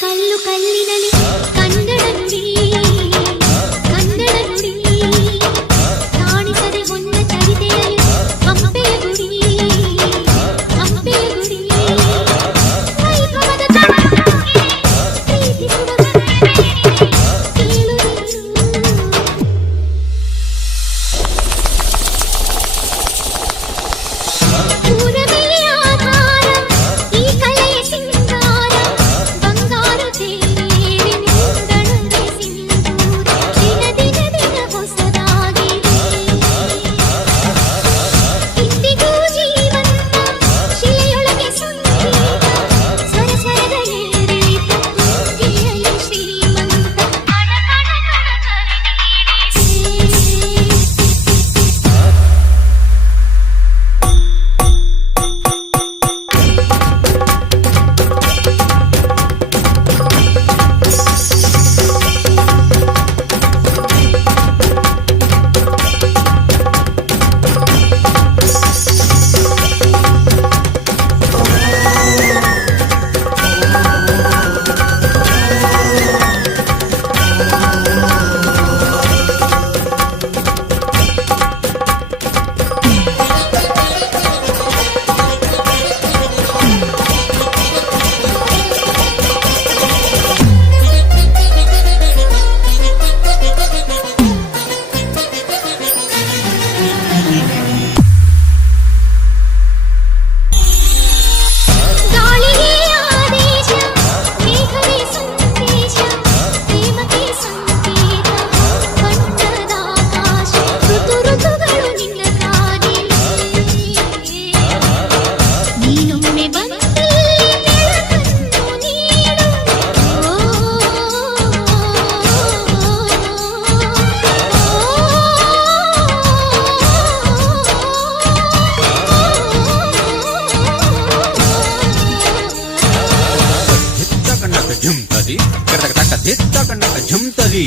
ಕಲ್ಲು ಕಲ್ಲಿನಲ್ಲಿ ಕನ್ನಡ ನುಡಿ ಕನ್ನಡ ನುಡಿ ಕಾಣಿಸದೆ ಹೊನ್ನ ಚರಿತೆಯಲ್ಲಿ ಹಂಪೆಯ ಗುಡಿ ಹಂಪೆಯ ಗುಡಿ ವೈಭವದ ಪ್ರೀತಿಸುವ ಕೇಳು ಪೂರವೆಯ ಆಧಾರ ಈ ಕಲೆಯ ಸಿಂಗಾರ ಬಂಗಾರು ತೇರಿ ನಿಂದಣಂಗೆ ಸಿಂಧೂರ ದಿನ ದಿನ ದಿನ ಹೊಸದಾಗಿದೆ ಇಂದಿಗೂ ಜೀವಂತ ಶಿಲೆಯೊಳಗೆ ಸಂಗೀತ ಸ್ವರ ಸ್ವರದ ಏರಿಳಿತ ತುಂಗೆಯಲ್ಲಿ ಶ್ರೀಮಂತ ಕಣ ಕಣ ಕಣ ಕರೆ ನೀಡಿದೆ ಗಾಳಿಯೇ ಆದೇಶ ಮೇಘವೇ ಸಂದೇಶ ಪ್ರೇಮಕ್ಕೆ ಸಂಕೇತ ಬಣ್ಣದ ಆಕಾಶ ಋತು ಋತುಗಳು ನಿನ್ನ ಕಾದಿವೆ ನೀನೊಮ್ಮೆ ಬಂದಲ್ಲಿ ಬೆಳಕನ್ನು ನೀಡು ಧಿತ್ತ ಕಣ್ಣಕ ಝುಮ್ತದಿ ಕಡಕ ತಕ್ಕ ಧಿತ್ತ ಕಣ್ಣಕ ಝುಮ್ತದಿ